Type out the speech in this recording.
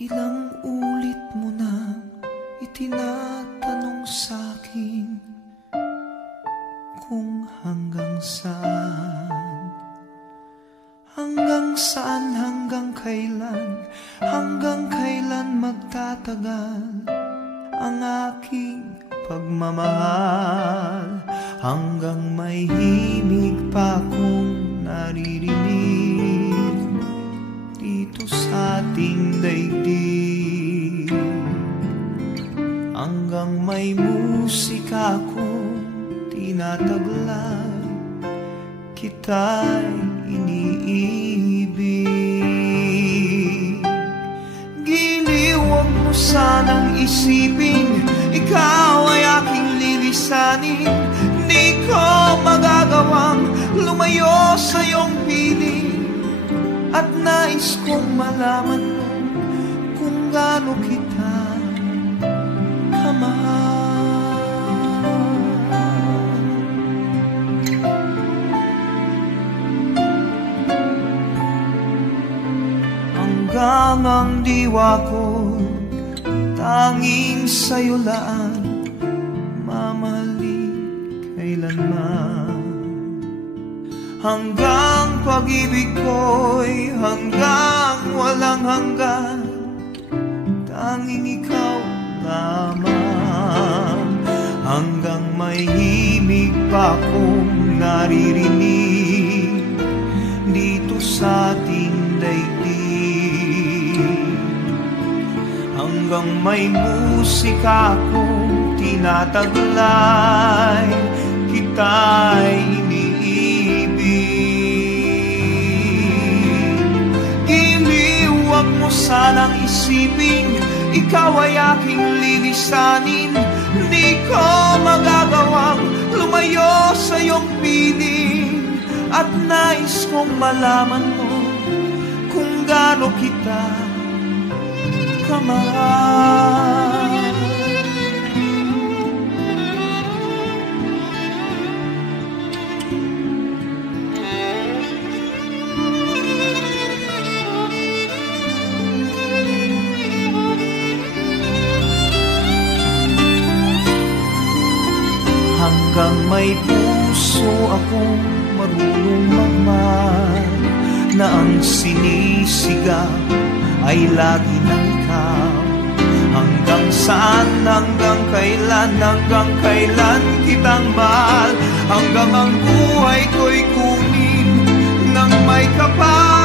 Ilang ulit mo na itinatanong sa'kin kung hanggang saan, hanggang kailan magtatagal ang aking pagmamahal, hanggang may himig pa akong naririnig dito sa ating daigdig, hanggang may musika akong tinataglay, kita'y iniibig. Giliw, huwag mo sanang isipin ikaw ay aking lilisanin. Di ko magagawang lumayo sa iyong piling, at nais kong malaman mo kung gaano kita kamahal. Hanggang ang diwa ko tanging sa'yo laan, mamahalin kailanman. Hanggang pag-ibig ko'y hanggang walang hanggan, tanging ikaw lamang. Hanggang may himig pa akong naririnig dito sa ating daigdig, hanggang may musika akong tinataglay, kita'y iniibig. Giliw, huwag mo sanang isipin ikaw ay aking lilisanin. Di ko magagawang lumayo sa iyong piling, at nais kong malaman mo kung gaano kita kamahal. Hanggang may puso akong marunong magmahal, na ang sinisigaw ay lagi ng ikaw. Hanggang saan, hanggang kailan kitang mahal, hanggang ang buhay ko'y kunin ng may kapal.